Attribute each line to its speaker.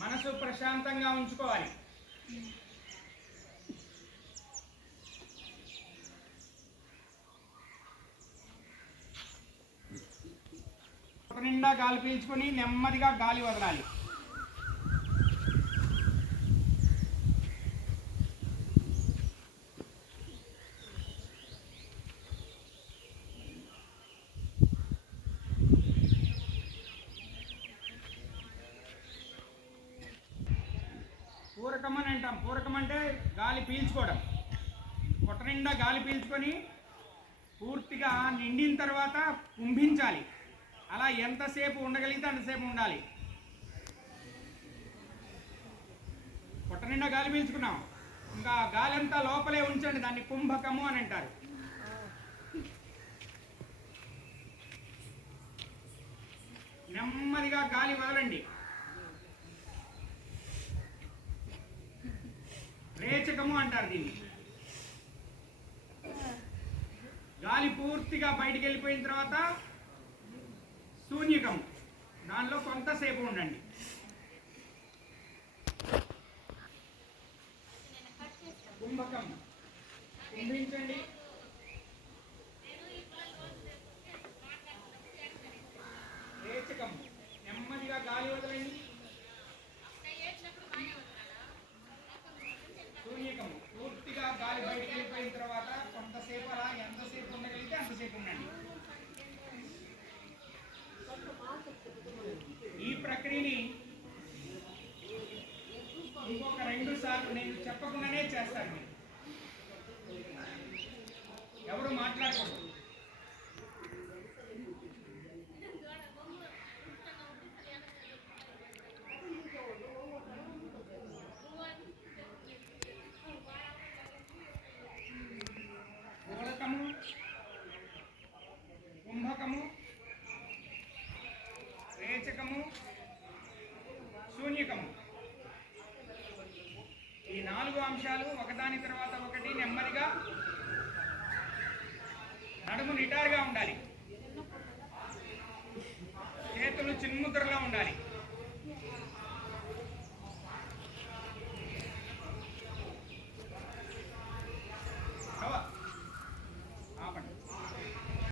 Speaker 1: మనసు ప్రశాంతంగా ఉంచుకోవాలి. నిండా గాలి పీల్చుకొని నెమ్మదిగా గాలి వదలాలి. పూరకం అని అంటాం. పూరకం అంటే గాలి పీల్చుకోవడం. పొట్ట నిండా గాలి పీల్చుకొని పూర్తిగా నిండిన తర్వాత కుంభించాలి. అలా ఎంతసేపు ఉండగలిగితే అంతసేపు ఉండాలి. పొట్ట నిండా గాలి పీల్చుకున్నాం. ఇంకా గాలి అంతా లోపలే ఉంచండి. దాన్ని కుంభకము అని అంటారు. నెమ్మదిగా గాలి వదలండి. రేచకము అంటారు దీన్ని. గాలి పూర్తిగా బయటికి వెళ్ళిపోయిన తర్వాత శూన్యకం. దానిలో కొంతసేపు ఉండండి. కుంభకం. కుంభించండి రేచకం నెమ్మదిగా గాలి వదలండి శూన్యకం పూర్తిగా గాలి బయటికి వెళ్ళిపోయిన తర్వాత కొంతసేపు అలా ఎంతసేపు ఉండగలిగితే అంతసేపు ఉండండి. ఈ ప్రక్రియని ఇంకొక రెండు సార్లు నేను చెప్పకుండానే చేస్తాను. ఎవరు మాట్లాడకూడదు. కుంభకము రేచకము శూన్యకము. ఈ నాలుగు అంశాలు ఒకదాని తర్వాత ఒకటి నెమ్మదిగా నడుము నిటారుగా ఉండాలి.